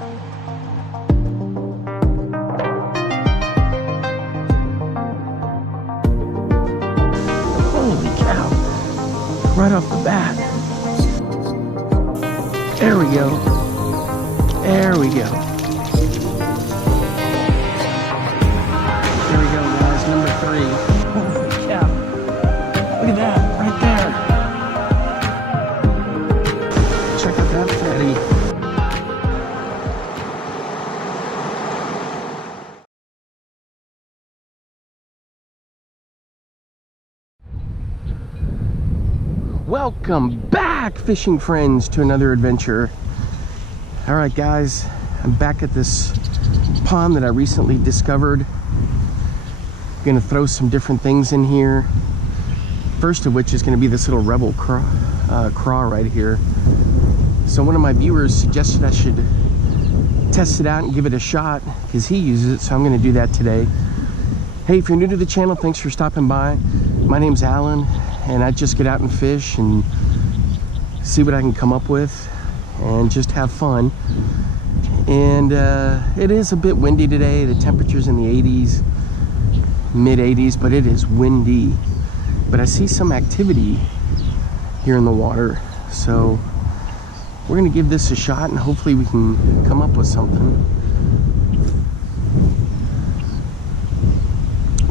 Holy cow. Right off the bat. There we go. There we go. There we go, guys. Number 3. Holy cow. Look at that. Right there. Check out that fatty. Welcome back, fishing friends, to another adventure. All right, guys, I'm back at this pond that I recently discovered. I'm gonna throw some different things in here. First of which is gonna be this little rebel craw right here. So one of my viewers suggested I should test it out and give it a shot because he uses it, so I'm gonna do that today. Hey, if you're new to the channel, thanks for stopping by. My name's Alan, and I just get out and fish and see what I can come up with and just have fun. And it is a bit windy today. The temperature's in the 80s, mid 80s, but it is windy. But I see some activity here in the water, so we're gonna give this a shot and hopefully we can come up with something.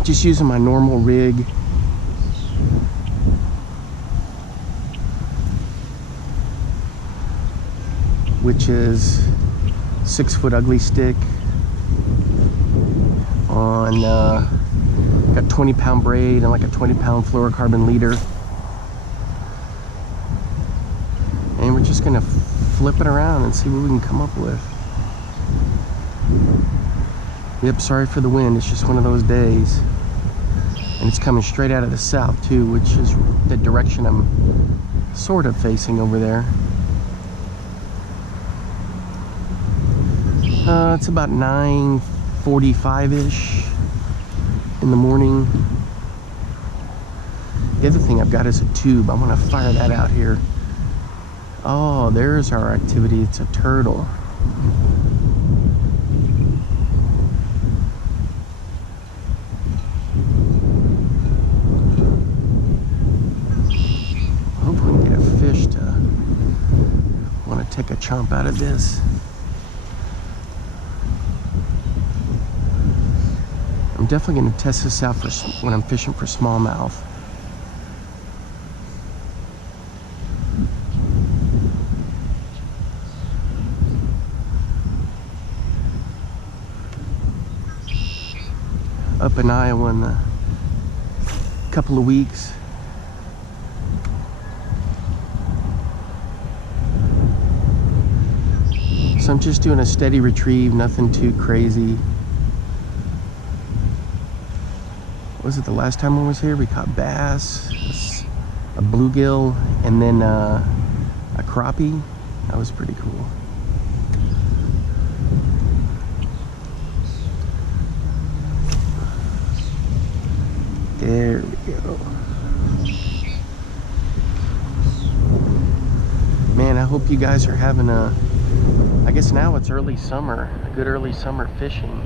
Just using my normal rig. Which is 6-foot ugly stick on got 20-pound braid and like a 20-pound fluorocarbon leader, and we're just gonna flip it around and see what we can come up with. Yep, sorry for the wind, it's just one of those days, and it's coming straight out of the south too, which is the direction I'm sort of facing over there. It's about 9:45-ish in the morning. The other thing I've got is a tube. I'm gonna fire that out here. Oh, there's our activity. It's a turtle. I hope we can get a fish to want to take a chomp out of this. I'm definitely going to test this out for when I'm fishing for smallmouth. Up in Iowa in a couple of weeks. So I'm just doing a steady retrieve, nothing too crazy. Was it the last time I was here? We caught bass, a bluegill, and then a crappie. That was pretty cool. There we go. Man, I hope you guys are having a, I guess now it's early summer, a good early summer fishing.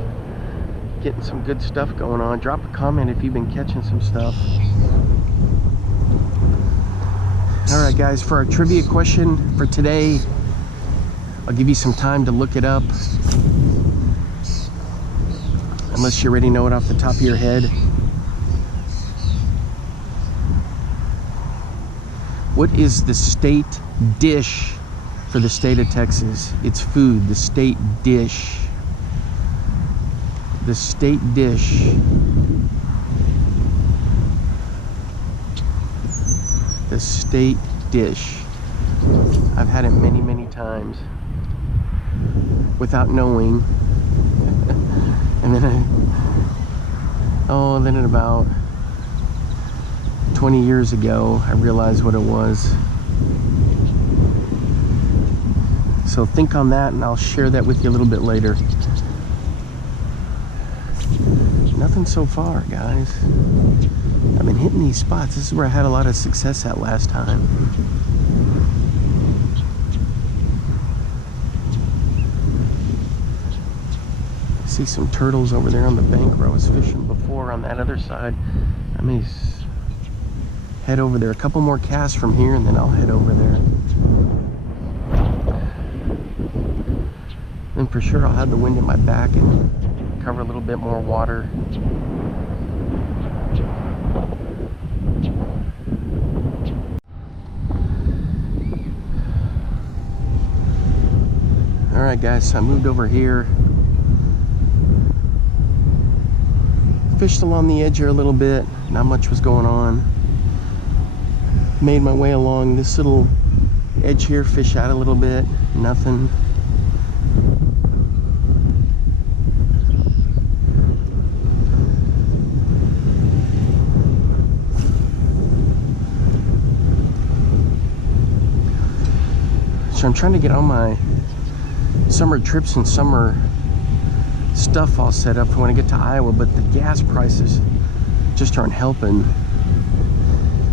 Getting some good stuff going on. Drop a comment if you've been catching some stuff. All right, guys, for our trivia question for today, I'll give you some time to look it up, unless you already know it off the top of your head. What is the state dish for the state of Texas? It's food, the state dish. The state dish. The state dish. I've had it many, many times without knowing. And then then at about 20 years ago, I realized what it was. So think on that, and I'll share that with you a little bit later. Nothing so far, guys. I've been hitting these spots. This is where I had a lot of success at last time. See some turtles over there on the bank where I was fishing before on that other side. I may head over there. A couple more casts from here and then I'll head over there. And for sure I'll have the wind in my back and cover a little bit more water. Alright guys, so I moved over here. Fished along the edge here a little bit, not much was going on. Made my way along this little edge here, fish out a little bit, nothing. So I'm trying to get all my summer trips and summer stuff all set up for when I get to Iowa, but the gas prices just aren't helping.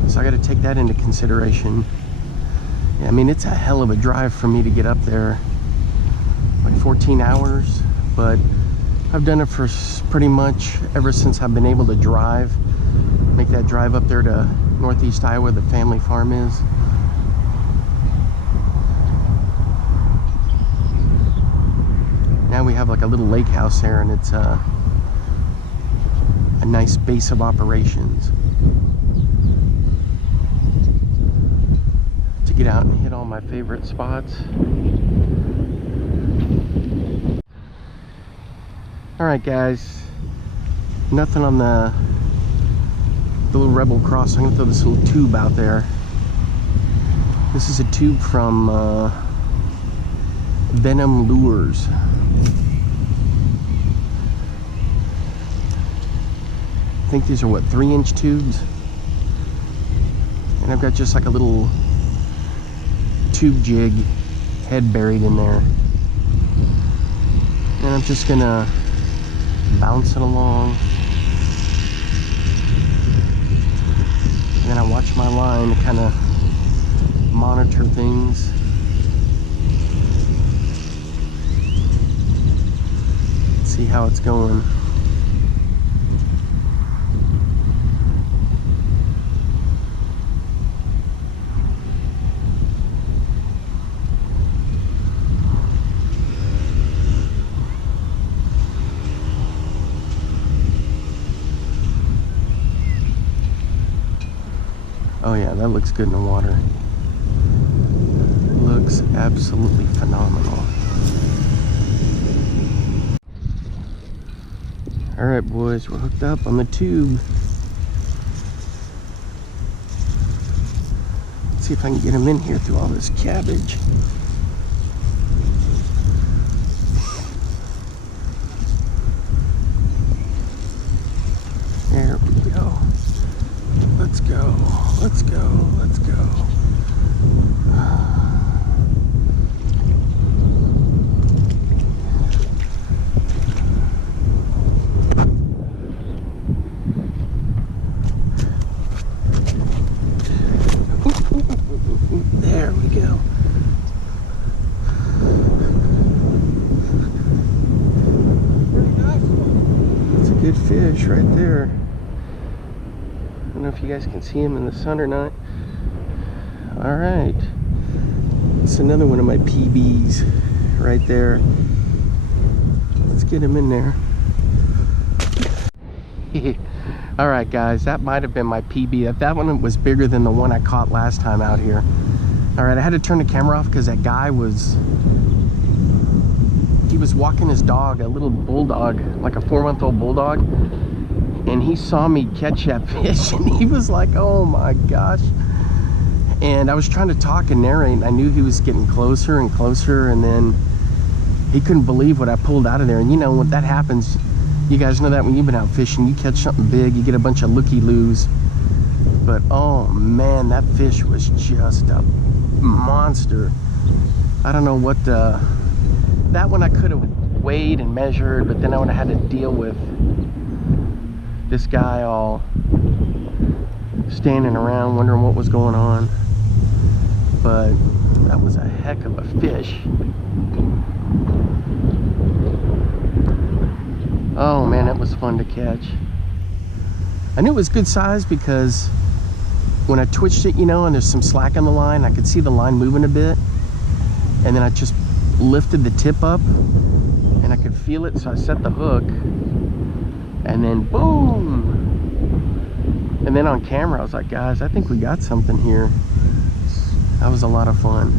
So I got to take that into consideration. Yeah, I mean, it's a hell of a drive for me to get up there, like 14 hours, but I've done it for pretty much ever since I've been able to drive, make that drive up there to northeast Iowa, the family farm is. Now we have like a little lake house there, and it's a nice base of operations to get out and hit all my favorite spots. Alright guys, nothing on the little Rebel Cross. I'm gonna throw this little tube out there. This is a tube from Venom Lures. I think these are what, 3-inch tubes, and I've got just like a little tube jig head buried in there, and I'm just gonna bounce it along, and then I watch my line to kind of monitor things. See how it's going. Oh yeah, that looks good in the water. Looks absolutely phenomenal. Alright boys, we're hooked up on the tube. Let's see if I can get him in here through all this cabbage. There we go. Let's go, let's go, let's go. There we go. That's a good fish right there. I don't know if you guys can see him in the sun or not. All right, it's another one of my PBs right there. Let's get him in there. All right guys, that might have been my PB. That one was bigger than the one I caught last time out here. All right, I had to turn the camera off because that guy was walking his dog, a little bulldog, like a 4-month-old bulldog, and he saw me catch that fish and he was like, oh my gosh. And I was trying to talk and narrate, and I knew he was getting closer and closer, and then he couldn't believe what I pulled out of there. And you know, when that happens, you guys know that when you've been out fishing, you catch something big, you get a bunch of looky-loos. But oh man, that fish was just a monster. I don't know what that one I could have weighed and measured, but then I would have had to deal with this guy all standing around wondering what was going on. But that was a heck of a fish. fun to catch. I knew it was good size because when I twitched it, you know, and there's some slack on the line, I could see the line moving a bit. And then I just lifted the tip up and I could feel it, so I set the hook. And then boom! And then on camera, I was like, guys, I think we got something here. That was a lot of fun.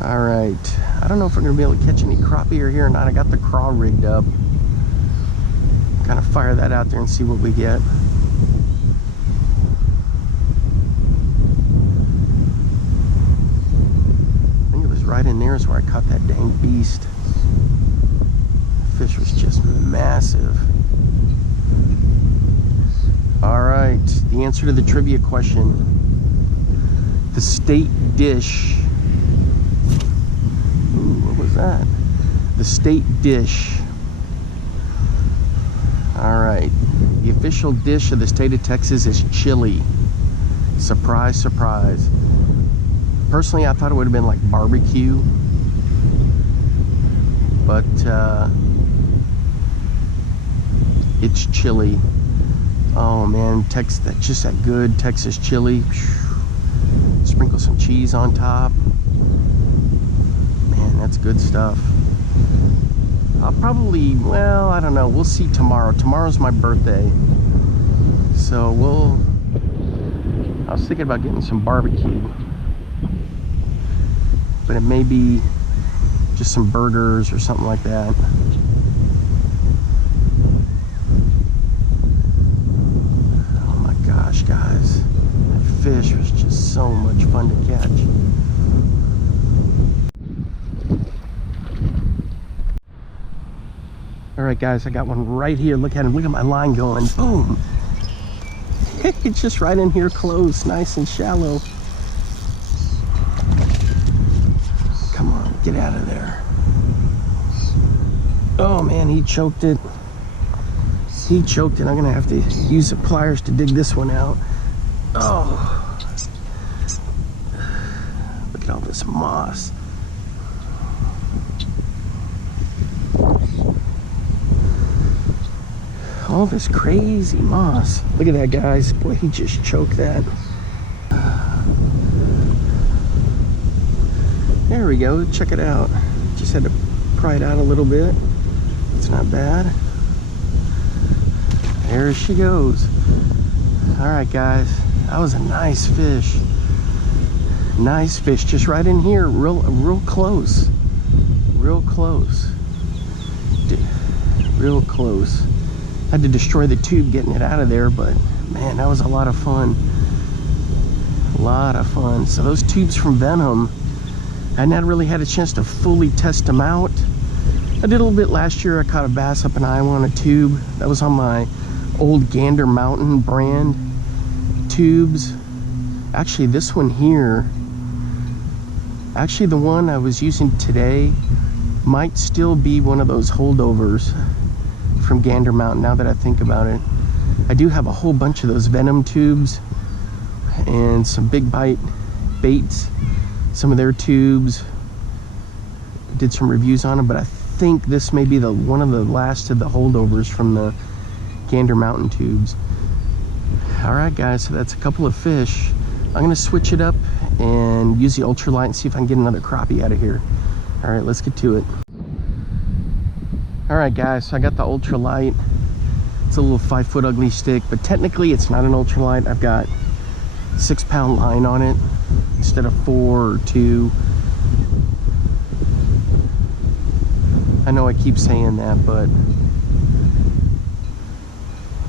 All right, I don't know if we're gonna be able to catch any crappie here or not. I got the craw rigged up. Kind of fire that out there and see what we get. I think it was right in there is where I caught that dang beast. The fish was just massive. All right, the answer to the trivia question. The state dish. Ooh, what was that? The state dish. All right, the official dish of the state of Texas is chili. Surprise, surprise. Personally, I thought it would have been like barbecue, but it's chili. Oh man, that's just that good Texas chili. Sprinkle some cheese on top. Man, that's good stuff. I'll probably, well, I don't know. We'll see tomorrow. Tomorrow's my birthday. So I was thinking about getting some barbecue. But it may be just some burgers or something like that. Oh my gosh, guys. That fish was just so much fun to catch. All right, guys, I got one right here. Look at him. Look at my line going. Boom. It's just right in here close, nice and shallow. Come on, get out of there. Oh, man, he choked it. He choked it. I'm going to have to use the pliers to dig this one out. Oh. Look at all this moss. All this crazy moss. Look at that, guys. Boy, he just choked that. There we go. Check it out. Just had to pry it out a little bit. It's not bad. There she goes. All right, guys. That was a nice fish. Nice fish. Just right in here. Real close. Real close. Real close. Had to destroy the tube getting it out of there, but man, that was a lot of fun. A lot of fun. So those tubes from Venom, I hadn't really had a chance to fully test them out. I did a little bit last year. I caught a bass up in Iowa on a tube. That was on my old Gander Mountain Brand tubes. Actually, this one here, actually the one I was using today might still be one of those holdovers from Gander Mountain, now that I think about it. I do have a whole bunch of those Venom tubes and some big bite baits, some of their tubes. Did some reviews on them, but I think this may be one of the last of the holdovers from the Gander Mountain tubes. All right, guys, so that's a couple of fish. I'm gonna switch it up and use the ultralight and see if I can get another crappie out of here. All right, let's get to it. All right, guys, so I got the ultralight. It's a little 5-foot ugly stick, but technically it's not an ultralight. I've got 6-pound line on it instead of 4 or 2. I know I keep saying that, but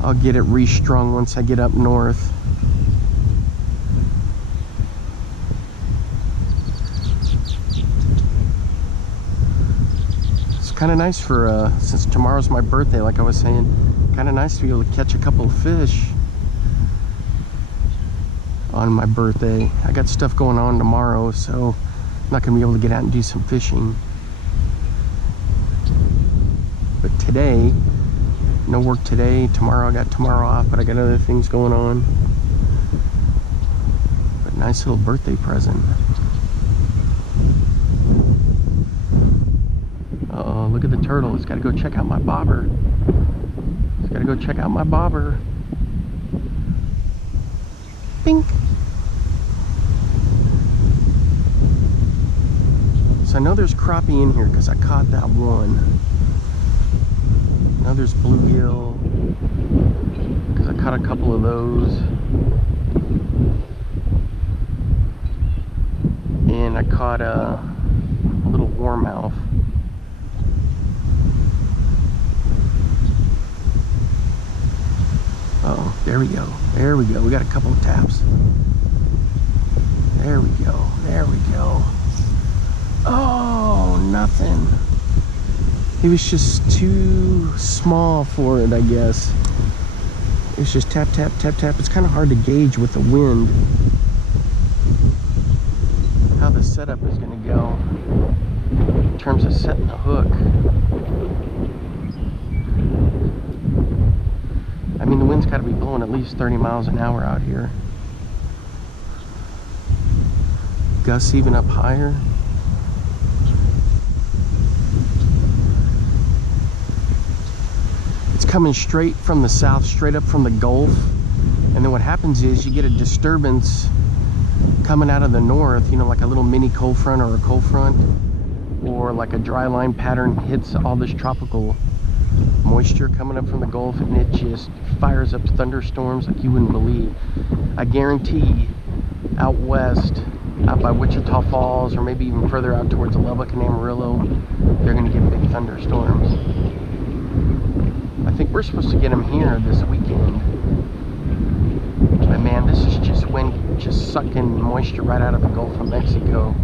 I'll get it restrung once I get up north. Kind of nice for since tomorrow's my birthday, like I was saying, kind of nice to be able to catch a couple of fish on my birthday. I got stuff going on tomorrow, so I'm not gonna be able to get out and do some fishing. But today, no work today. Tomorrow, I got tomorrow off, but I got other things going on. But nice little birthday present. Uh-oh, look at the turtle. It's got to go check out my bobber. It's got to go check out my bobber. Bink. So I know there's crappie in here because I caught that one. Now there's bluegill because I caught a couple of those. And I caught a little warmouth. Oh, there we go. There we go. We got a couple of taps. There we go. There we go. Oh, nothing. He was just too small for it, I guess. It was just tap, tap, tap, tap. It's kind of hard to gauge with the wind how the setup is going to go in terms of setting the hook. I mean, the wind's got to be blowing at least 30 miles an hour out here. Gusts even up higher. It's coming straight from the south, straight up from the Gulf. And then what happens is you get a disturbance coming out of the north, you know, like a little mini cold front or a cold front, or like a dry line pattern hits all this tropical moisture coming up from the Gulf, and it just fires up thunderstorms like you wouldn't believe. I guarantee out west, out by Wichita Falls, or maybe even further out towards Lubbock and Amarillo, they're going to get big thunderstorms. I think we're supposed to get them here this weekend. But man, this is just wind just sucking moisture right out of the Gulf of Mexico.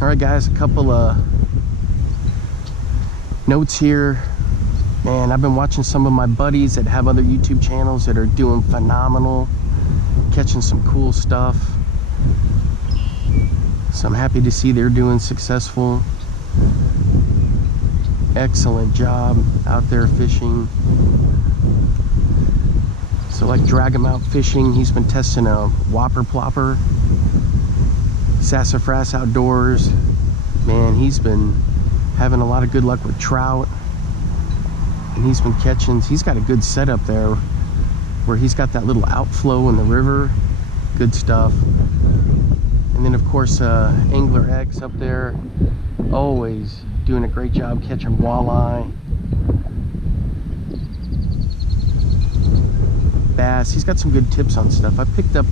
Alright guys, a couple of notes here. Man, I've been watching some of my buddies that have other YouTube channels that are doing phenomenal, catching some cool stuff. So I'm happy to see they're doing successful. Excellent job out there fishing. So like Drag 'em Out Fishing, he's been testing a whopper plopper. Sassafras Outdoors, man, he's been having a lot of good luck with trout. And he's been catching, he's got a good setup there where he's got that little outflow in the river. Good stuff. And then of course Angler X up there, always doing a great job catching walleye, bass. He's got some good tips on stuff. I picked up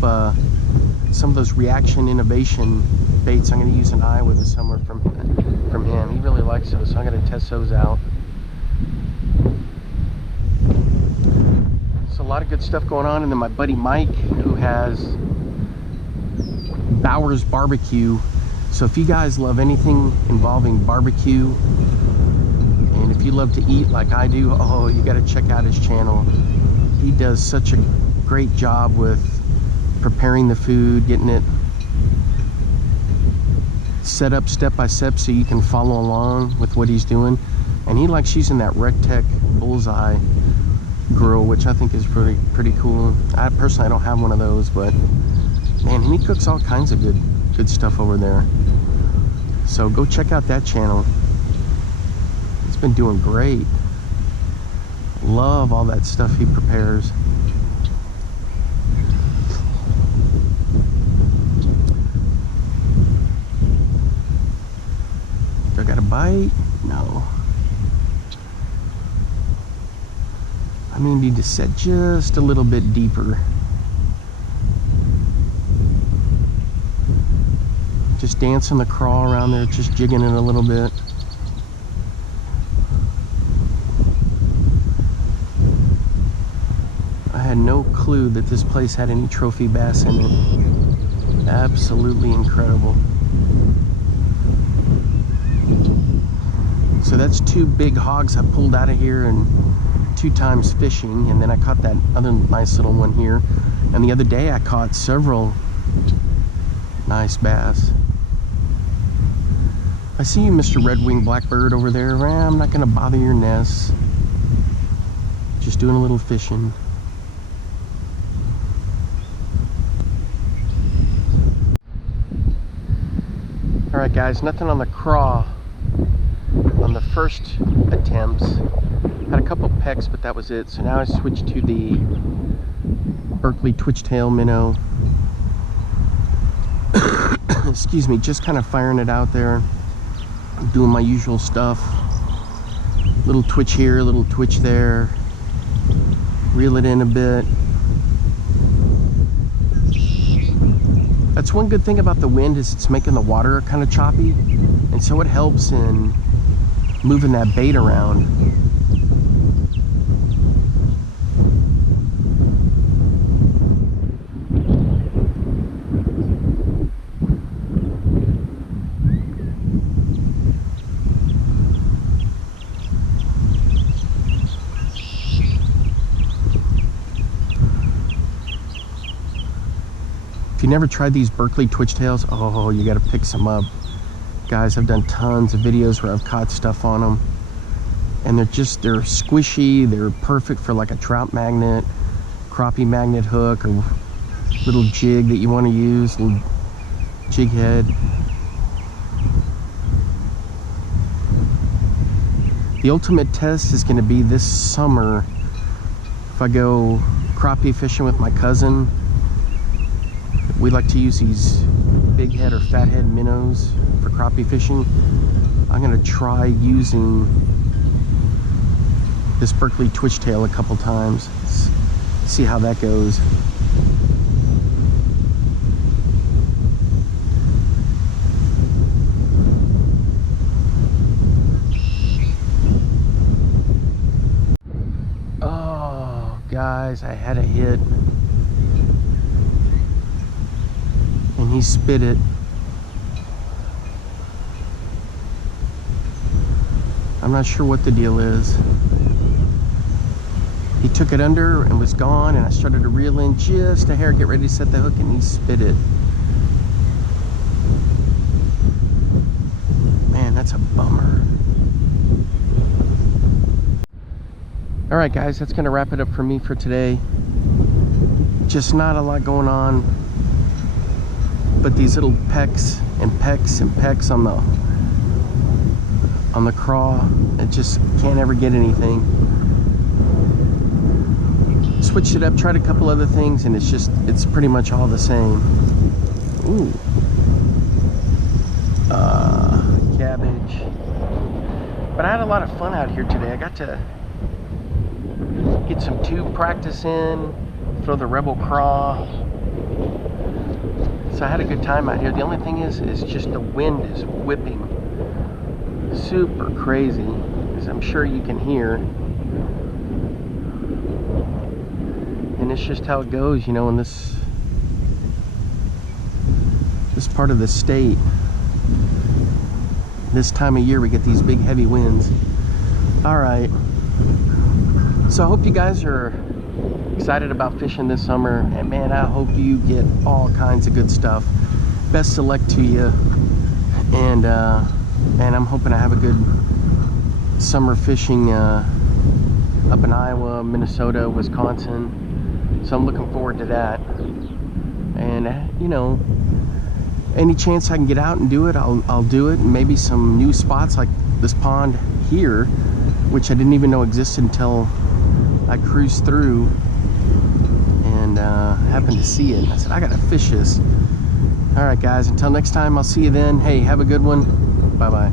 some of those Reaction Innovation baits. I'm going to use in Iowa this summer from him. He really likes those, so I'm going to test those out. So a lot of good stuff going on. And then my buddy Mike, who has Bowers Barbecue. So if you guys love anything involving barbecue, and if you love to eat like I do, oh, you got to check out his channel. He does such a great job with preparing the food, getting it set up step by step so you can follow along with what he's doing. And he likes using that Rectech Bullseye grill, which I think is pretty cool. I personally don't have one of those, but man, he cooks all kinds of good stuff over there. So go check out that channel. He's been doing great. Love all that stuff he prepares. Do I got a bite? No. I may need to set just a little bit deeper. Just dancing the crawl around there, just jigging it a little bit. I had no clue that this place had any trophy bass in it. Absolutely incredible. So that's 2 big hogs I pulled out of here and 2 times fishing, and then I caught that other nice little one here. And the other day I caught several nice bass. I see you, Mr. Red-winged Blackbird over there. I'm not going to bother your nest. Just doing a little fishing. Alright guys, nothing on the craw on the first attempts. Had a couple pecks, but that was it. So now I switched to the Berkeley twitchtail minnow. Excuse me, just kind of firing it out there, doing my usual stuff. Little twitch here, little twitch there, reel it in a bit. That's one good thing about the wind, is it's making the water kind of choppy, and so it helps in moving that bait around. If you never tried these Berkeley twitchtails, oh, you got to pick some up. Guys, I've done tons of videos where I've caught stuff on them, and they're squishy. They're perfect for like a trout magnet, crappie magnet hook, or little jig that you want to use, little jig head. The ultimate test is going to be this summer. If I go crappie fishing with my cousin, we like to use these big head or fat head minnows for crappie fishing. I'm gonna try using this Berkeley twitchtail a couple times. Let's see how that goes. Oh, guys, I had a hit. And he spit it. I'm not sure what the deal is. He took it under and was gone, and I started to reel in just a hair, get ready to set the hook, and he spit it. Man, that's a bummer. Alright guys, that's gonna wrap it up for me for today. Just not a lot going on, but these little pecks and pecks and pecks on the craw, it just can't ever get anything. Switched it up, tried a couple other things, and it's pretty much all the same. Ooh. Cabbage. But I had a lot of fun out here today. I got to get some tube practice in, throw the Rebel craw. So I had a good time out here. The only thing is just the wind is whipping super crazy, as I'm sure you can hear. And it's just how it goes, you know, in this part of the state. This time of year we get these big heavy winds. Alright. So I hope you guys are excited about fishing this summer, and man, I hope you get all kinds of good stuff. Best of luck to you, and man, I'm hoping I have a good summer fishing up in Iowa, Minnesota, Wisconsin, so I'm looking forward to that. And you know, any chance I can get out and do it, I'll do it. And maybe some new spots like this pond here, which I didn't even know existed until I cruised through and happened to see it. I said, I gotta fish this. All right guys, until next time, I'll see you then. Hey, have a good one. Bye bye.